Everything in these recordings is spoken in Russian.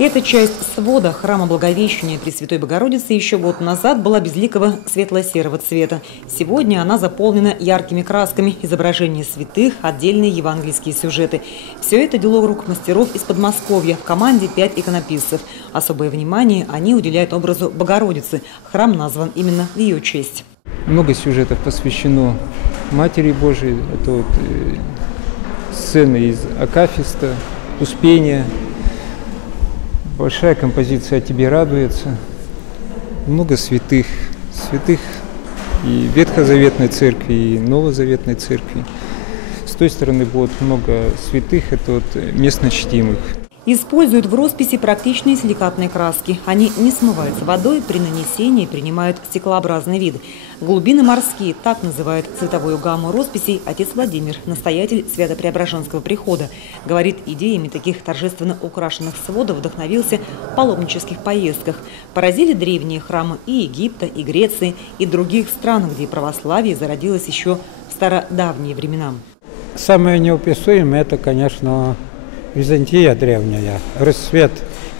Эта часть свода храма Благовещения Пресвятой Богородицы еще год назад была безликого светло-серого цвета. Сегодня она заполнена яркими красками, изображения святых, отдельные евангельские сюжеты. Все это дело рук мастеров из Подмосковья. В команде 5 иконописцев. Особое внимание они уделяют образу Богородицы. Храм назван именно в ее честь. Много сюжетов посвящено Матери Божией. Это сцены из Акафиста, Успения. Большая композиция «О тебе радуется». Много святых и Ветхозаветной церкви, и Новозаветной церкви. С той стороны будет много святых, это местно чтимых. Используют в росписи практичные силикатные краски. Они не смываются водой, при нанесении принимают стеклообразный вид. Глубины морские, так называют цветовую гамму росписей отец Владимир, настоятель Свято-Преображенского прихода. Говорит, идеями таких торжественно украшенных сводов вдохновился в паломнических поездках. Поразили древние храмы и Египта, и Греции, и других стран, где православие зародилось еще в стародавние времена. Самое неописуемое – это, конечно, Византия древняя, расцвет,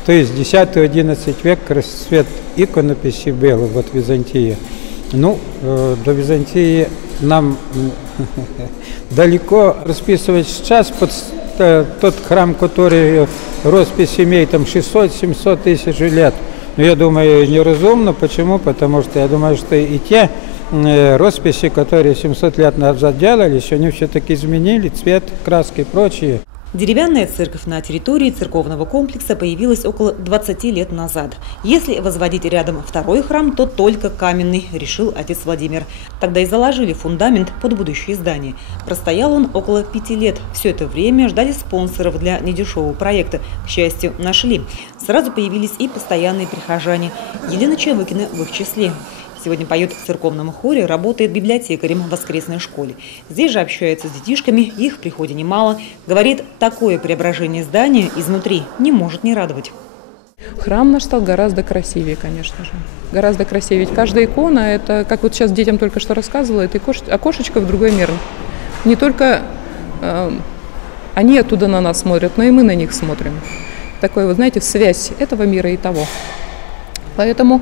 то есть 10-11 век расцвет иконописи был в Византии. До Византии нам далеко расписывать сейчас под тот храм, который роспись имеет 600-700 тысяч лет. Но я думаю, неразумно. Почему? Потому что я думаю, что и те росписи, которые 700 лет назад делались, они все-таки изменили цвет, краски и прочее. Деревянная церковь на территории церковного комплекса появилась около 20 лет назад. Если возводить рядом второй храм, то только каменный, решил отец Владимир. Тогда и заложили фундамент под будущее здание. Простоял он около 5 лет. Все это время ждали спонсоров для недешевого проекта. К счастью, нашли. Сразу появились и постоянные прихожане. Елена Чавыкина в их числе. Сегодня поет в церковном хоре, работает библиотекарем в воскресной школе. Здесь же общается с детишками, их в приходе немало. Говорит, такое преображение здания изнутри не может не радовать. Храм наш стал гораздо красивее, конечно же. Гораздо красивее. Ведь каждая икона, это, как вот сейчас детям только что рассказывала, это окошечко в другой мир. Не только они оттуда на нас смотрят, но и мы на них смотрим. Такое, вот знаете, связь этого мира и того. Поэтому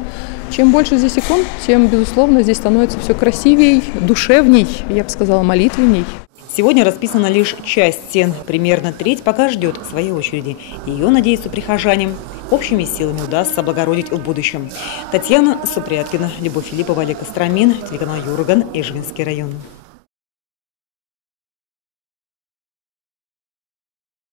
чем больше здесь икон, тем, безусловно, здесь становится все красивей, душевней, я бы сказала, молитвенней. Сегодня расписана лишь часть стен. Примерно треть пока ждет своей очереди. Ее, надеются прихожане, общими силами удастся облагородить в будущем. Татьяна Супряткина, Любовь Филиппова, Олег Костромин, телеканал Юрган, Эжвинский район.